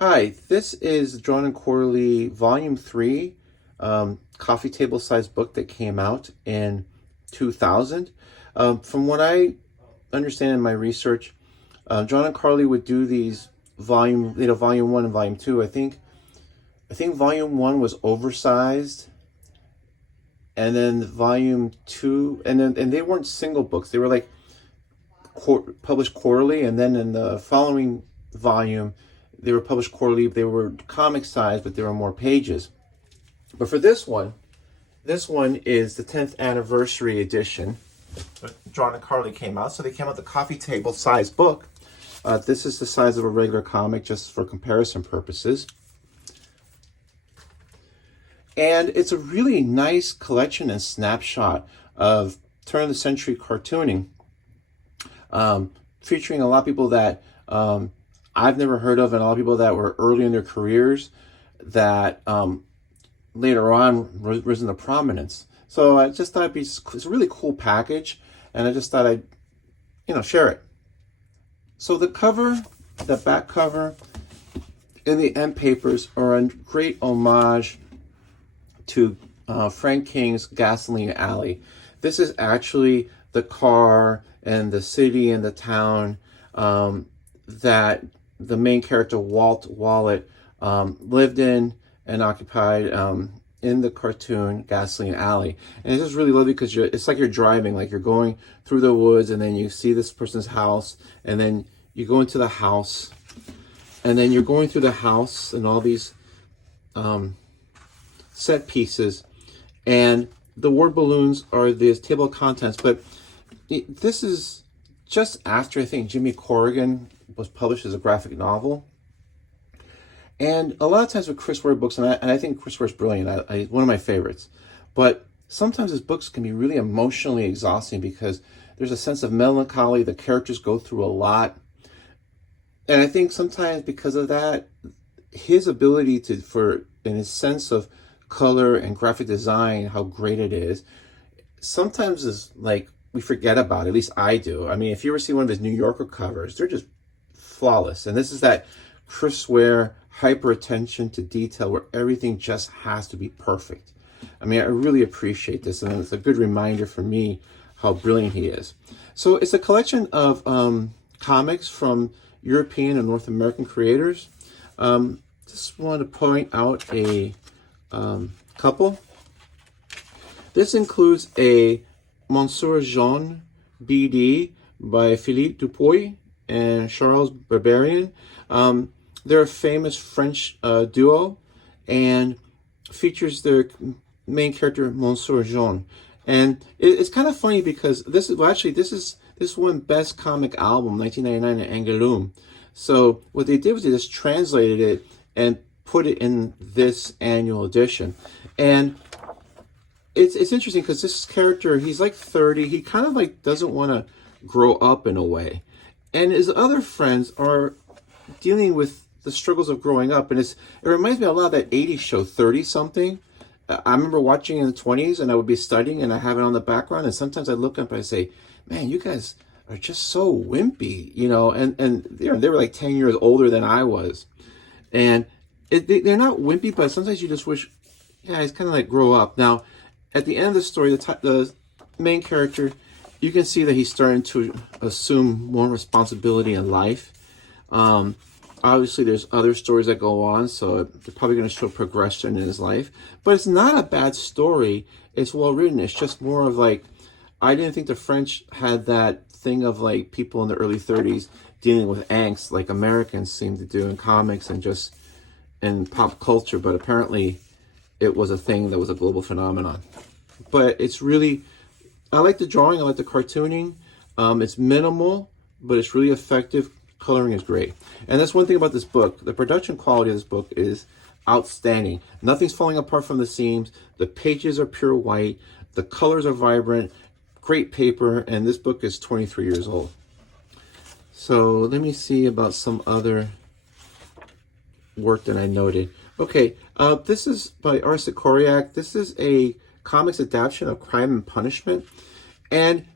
Hi, this is Drawn and Quarterly Volume 3, coffee table sized book that came out in 2000. From what I understand in my research, Drawn and Quarterly would do these volume 1 and volume 2. I think volume 1 was oversized, and then volume 2, and they weren't single books. They were like published quarterly, and then in the following volume, they were published quarterly. They were comic size, but there were more pages. But for this one is the 10th anniversary edition. Drawn and Quarterly came out, so they came out the coffee table size book. This is the size of a regular comic, just for comparison purposes. And it's a really nice collection and snapshot of turn of the century cartooning, featuring a lot of people that I've never heard of, and a lot of people that were early in their careers that later on risen to prominence. So I just thought it's a really cool package, and I just thought I'd share it. So the back cover, and the end papers are a great homage to Frank King's Gasoline Alley. This is actually the car and the city and the town that the main character Walt Wallet lived in and occupied in the cartoon Gasoline Alley. And it's just really lovely because it's like you're driving, like you're going through the woods, and then you see this person's house, and then you go into the house, and then you're going through the house and all these set pieces, and the word balloons are the table of contents. But this is just after, I think, Jimmy Corrigan was published as a graphic novel. And a lot of times with Chris Ware books, and I think Chris Ware's brilliant, one of my favorites, but sometimes his books can be really emotionally exhausting because there's a sense of melancholy. The characters go through a lot. And I think sometimes because of that, his ability and his sense of color and graphic design, how great it is, sometimes is like we forget about it. At least I do. I mean, if you ever see one of his New Yorker covers, they're just flawless. And this is that Chris Ware hyper attention to detail where everything just has to be perfect. I mean, I really appreciate this, and it's a good reminder for me how brilliant he is. So it's a collection of comics from European and North American creators. Just want to point out a couple. This includes a Monsieur Jean BD by Philippe Dupuy and Charles Barbarian. They're a famous French duo, and features their main character Monsieur Jean. And it's kind of funny because this won Best Comic Album 1999 at Angoulême. So what they did was they just translated it and put it in this annual edition. And it's interesting because this character, he's like 30. He kind of like doesn't want to grow up in a way. And his other friends are dealing with the struggles of growing up. And it reminds me a lot of that 80s show, 30 something. I remember watching in the 20s, and I would be studying and I have it on the background. And sometimes I look up and I say, man, you guys are just so wimpy, and they were like 10 years older than I was. And they're not wimpy, but sometimes you just wish, it's kind of like grow up. Now, at the end of the story, the main character, you can see that he's starting to assume more responsibility in life. Obviously, there's other stories that go on, so they're probably going to show progression in his life. But it's not a bad story. It's well written. It's just more of like, I didn't think the French had that thing of like people in the early 30s dealing with angst like Americans seem to do in comics and just in pop culture. But apparently, it was a thing that was a global phenomenon. But it's really, I like the drawing. I like the cartooning. It's minimal, but it's really effective. Coloring is great. And that's one thing about this book. The production quality of this book is outstanding. Nothing's falling apart from the seams. The pages are pure white. The colors are vibrant. Great paper. And this book is 23 years old. So let me see about some other work that I noted. Okay, this is by R. Sikoryak. This is a comics adaptation of Crime and Punishment. And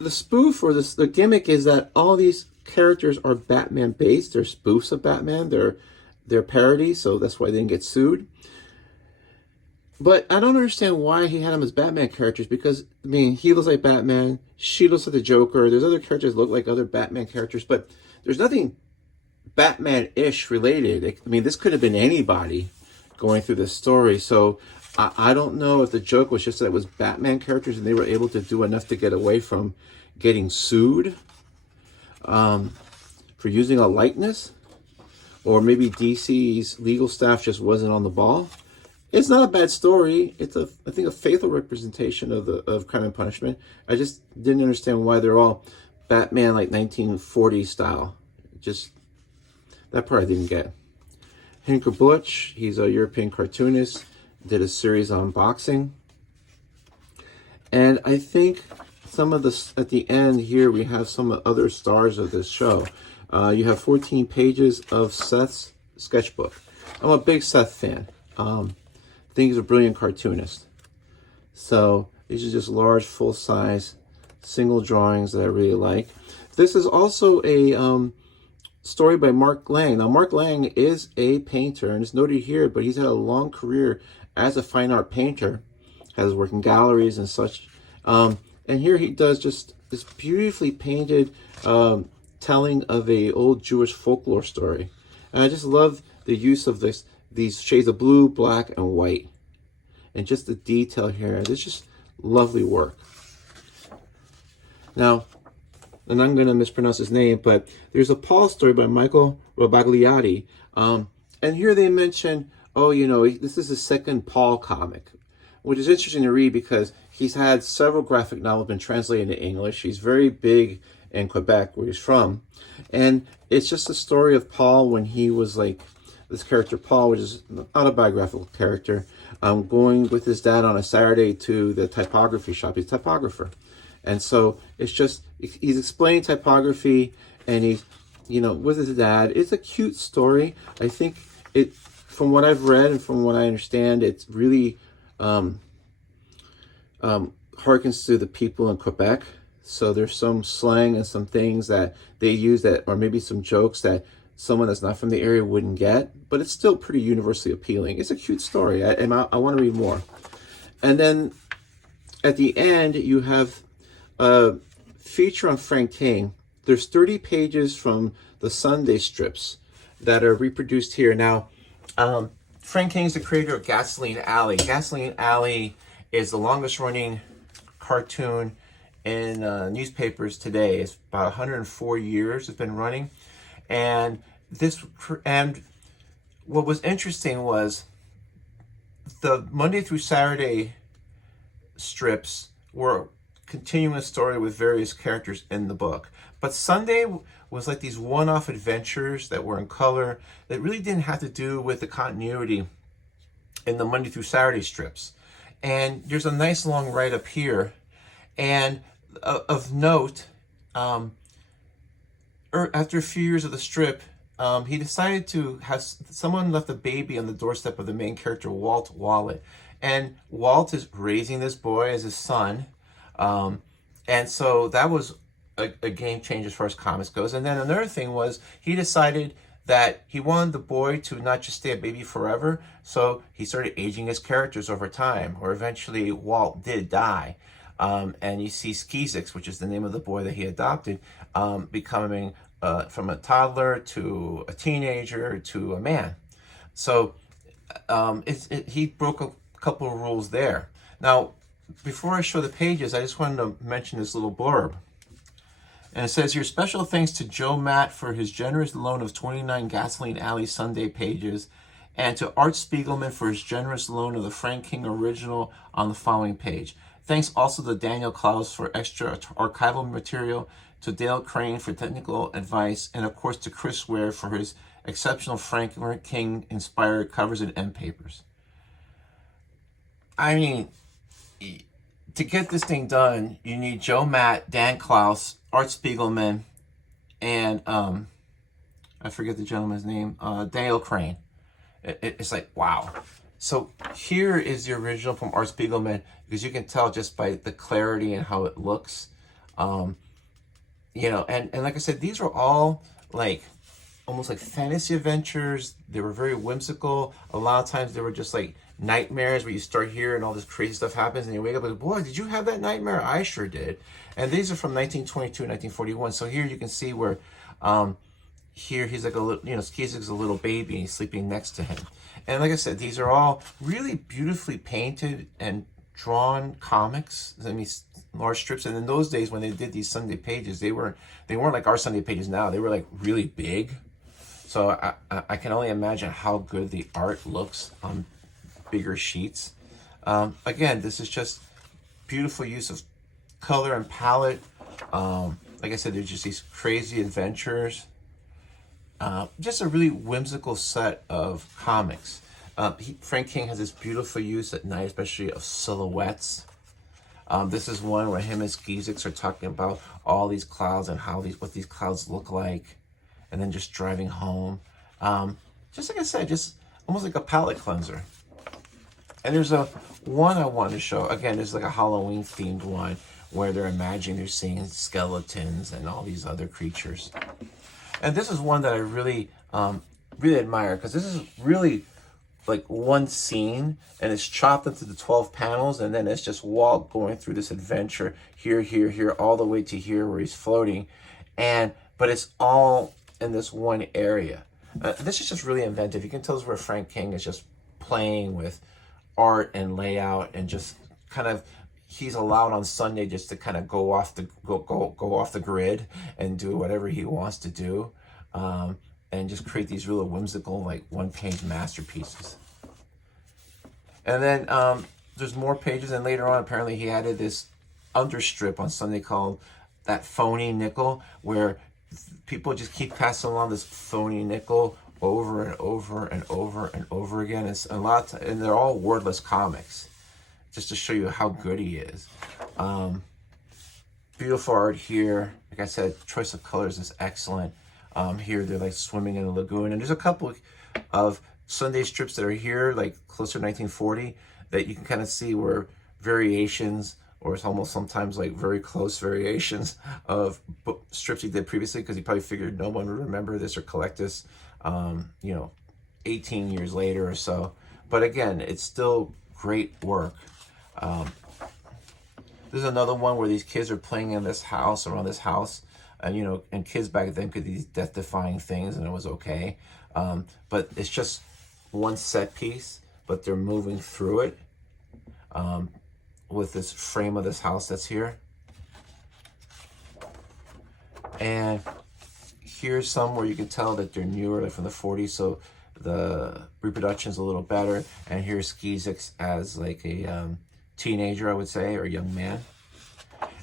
the spoof or the gimmick is that all these characters are Batman based. They're spoofs of Batman. They're parodies, so that's why they didn't get sued. But I don't understand why he had them as Batman characters, because, I mean, he looks like Batman, she looks like the Joker, there's other characters that look like other Batman characters, but there's nothing Batman-ish related. I mean, this could have been anybody going through this story, so I don't know if the joke was just that it was Batman characters and they were able to do enough to get away from getting sued for using a likeness, or maybe DC's legal staff just wasn't on the ball. It's not a bad story. It's I think a faithful representation of Crime and Punishment. I just didn't understand why they're all Batman like 1940 style. Just that part I didn't get. Hinker Butch, he's a European cartoonist, did a series on boxing. And I think some of the, at the end here, we have some other stars of this show. You have 14 pages of Seth's sketchbook. I'm a big Seth fan. I think he's a brilliant cartoonist. So these are just large, full-size, single drawings that I really like. This is also a story by Mark Lang. Now, Mark Lang is a painter, and it's noted here, but he's had a long career as a fine art painter, has worked in galleries and such. And here he does just this beautifully painted telling of a old Jewish folklore story. And I just love the use of these shades of blue, black, and white. And just the detail here. It's just lovely work. Now, and I'm going to mispronounce his name, but there's a Paul story by Michael Robagliati. And here they mention, oh, you know, this is his second Paul comic, which is interesting to read because he's had several graphic novels been translated into English. He's very big in Quebec, where he's from. And it's just a story of Paul when he was like, this character Paul, which is an autobiographical character, going with his dad on a Saturday to the typography shop. He's a typographer. And so it's just, he's explaining typography and he's, you know, with his dad. It's a cute story. I think it, from what I've read and from what I understand, it's really harkens to the people in Quebec. So there's some slang and some things that they use that, or maybe some jokes that someone that's not from the area wouldn't get, but it's still pretty universally appealing. It's a cute story, and I want to read more. And then at the end, you have a feature on Frank King. There's 30 pages from the Sunday strips that are reproduced here. Now, Frank King is the creator of Gasoline Alley. Gasoline Alley is the longest running cartoon in newspapers today. It's about 104 years it's been running. And what was interesting was the Monday through Saturday strips were continuing a story with various characters in the book. But Sunday was like these one-off adventures that were in color that really didn't have to do with the continuity in the Monday through Saturday strips. And there's a nice long write-up here. And of note, after a few years of the strip, he decided to have someone left a baby on the doorstep of the main character, Walt Wallet. And Walt is raising this boy as his son. And so that was a game changer as far as comics goes. And then another thing was he decided that he wanted the boy to not just stay a baby forever. So he started aging his characters over time, or eventually Walt did die. And you see Skeezix, which is the name of the boy that he adopted, becoming from a toddler to a teenager to a man. So he broke a couple of rules there. Now, before I show the pages, I just wanted to mention this little blurb. And it says here, special thanks to Joe Matt for his generous loan of 29 Gasoline Alley Sunday pages, and to Art Spiegelman for his generous loan of the Frank King original on the following page. Thanks also to Daniel Klaus for extra archival material, to Dale Crane for technical advice, and of course to Chris Ware for his exceptional Frank King-inspired covers and end papers. I mean, to get this thing done, you need Joe Matt, Dan Klaus, Art Spiegelman, and I forget the gentleman's name, Dale Crane. It's like, wow. So here is the original from Art Spiegelman, because you can tell just by the clarity and how it looks. you know, and like I said, these are all like almost like fantasy adventures. They were very whimsical. A lot of times they were just like nightmares where you start here and all this crazy stuff happens and you wake up like, boy, did you have that nightmare? I sure did. And these are from 1922 and 1941. So here you can see where here he's like a little, you know, Skeezik's a little baby and he's sleeping next to him. And like I said, these are all really beautifully painted and drawn comics. I mean, large strips. And in those days when they did these Sunday pages, they weren't like our Sunday pages now. They were like really big. So I can only imagine how good the art looks on bigger sheets. Again, this is just beautiful use of color and palette. Like I said, there's just these crazy adventures. Just a really whimsical set of comics. Frank King has this beautiful use at night, especially of silhouettes. This is one where him and Skeezix are talking about all these clouds and what these clouds look like, and then just driving home. Just like I said, just almost like a palette cleanser. And there's one I wanted to show. Again, there's like a Halloween themed one where they're imagining they're seeing skeletons and all these other creatures. And this is one that I really, really admire, because this is really like one scene and it's chopped into the 12 panels, and then it's just Walt going through this adventure here, here, here, all the way to here where he's floating. But it's all in this one area. This is just really inventive. You can tell this is where Frank King is just playing with art and layout, and just kind of, he's allowed on Sunday just to kind of go off the grid and do whatever he wants to do, and just create these really whimsical, like, one-page masterpieces. And then there's more pages, and later on apparently he added this understrip on Sunday called That Phony Nickel, where people just keep passing along this phony nickel over and over and over and over again. It's a lot, and they're all wordless comics, just to show you how good he is. Beautiful art here. Like I said, choice of colors is excellent. Here they're like swimming in a lagoon, and there's a couple of Sunday strips that are here, like closer to 1940, that you can kind of see where variations, or it's almost sometimes like very close variations of strips he did previously, because he probably figured no one would remember this or collect this, you know, 18 years later or so. But again, it's still great work. There's another one where these kids are playing in this house, around this house, and you know, and kids back then could do these death-defying things, and it was okay. But it's just one set piece, but they're moving through it with this frame of this house that's here. And here's some where you can tell that they're newer, like from the 40s, so the reproduction's a little better. And here's Skeezix as like a teenager, I would say, or a young man.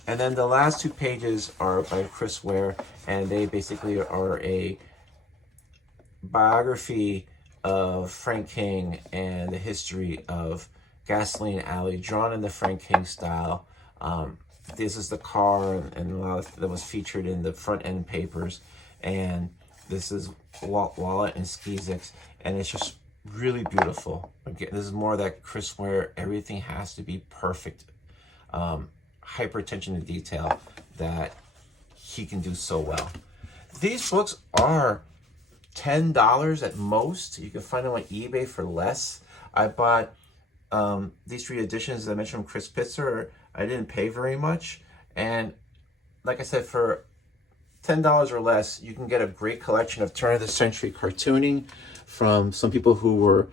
And then the last two pages are by Chris Ware, and they basically are a biography of Frank King and the history of Gasoline Alley, drawn in the Frank King style. This is the car, and a lot of that was featured in the front end papers. And this is Walt Wallet and Skeezix, and it's just really beautiful. Again, this is more of that Chris Ware, everything has to be perfect, hyper attention to detail that he can do so well. These books are $10 at most. You can find them on eBay for less. I bought these 3 editions that I mentioned from Chris Pitzer. I didn't pay very much, and like I said, for $10 or less, you can get a great collection of turn of the century cartooning from some people who were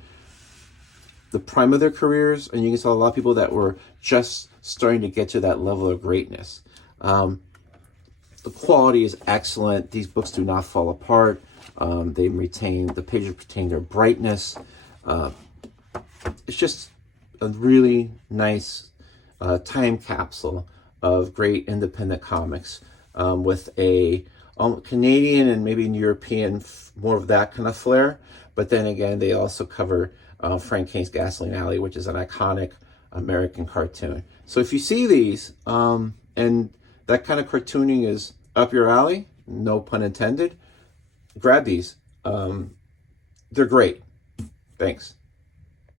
the prime of their careers, and you can tell a lot of people that were just starting to get to that level of greatness. The quality is excellent. These books do not fall apart. The pages retain their brightness. It's just a really nice time capsule of great independent comics, with a Canadian and maybe European, more of that kind of flair. But then again, they also cover Frank King's Gasoline Alley, which is an iconic American cartoon. So if you see these, and that kind of cartooning is up your alley, no pun intended, grab these. They're great. Thanks.